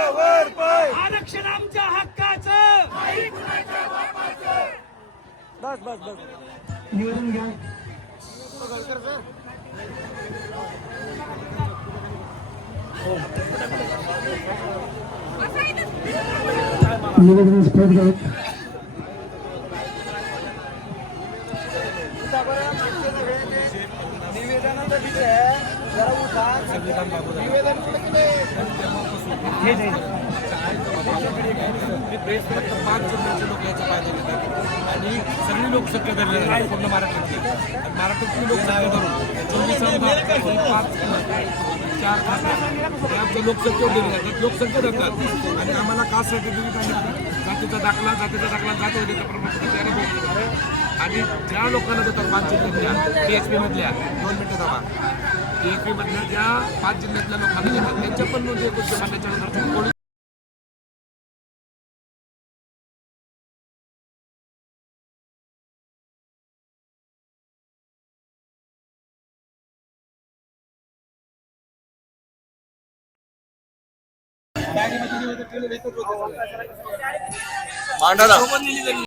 आरक्षण आमच्या हक्काचं. बस बस बस निवेदन घ्या. निवेदन स्पष्ट घ्या. प्रेस फक्त 5 जिल्ह्याचे लोक याच्या फायदा घेतात आणि सगळी लोकसंख्या धरली आहे पूर्ण महाराष्ट्रातली. महाराष्ट्रातली लोकसंख्या धरून 24 आमदार, 4 खासदार हे आमच्या लोकसंख्येवर दिले जातात, लोकसंख्या धरतात आणि आम्हाला कास्ट सर्टिफिकेट आणि जातीचा दाखला जाती होते प्रमाणपत्र आणि ज्या लोकांना देतात 5 जिल्ह्यातल्या THP मधल्या 2 मिनिटं दाबा THP मधल्या ज्या 5 जिल्ह्यातल्या लोकांना देतात त्यांच्या पण नोंदी गोष्टी मांडण्याच्या नंतर मांडा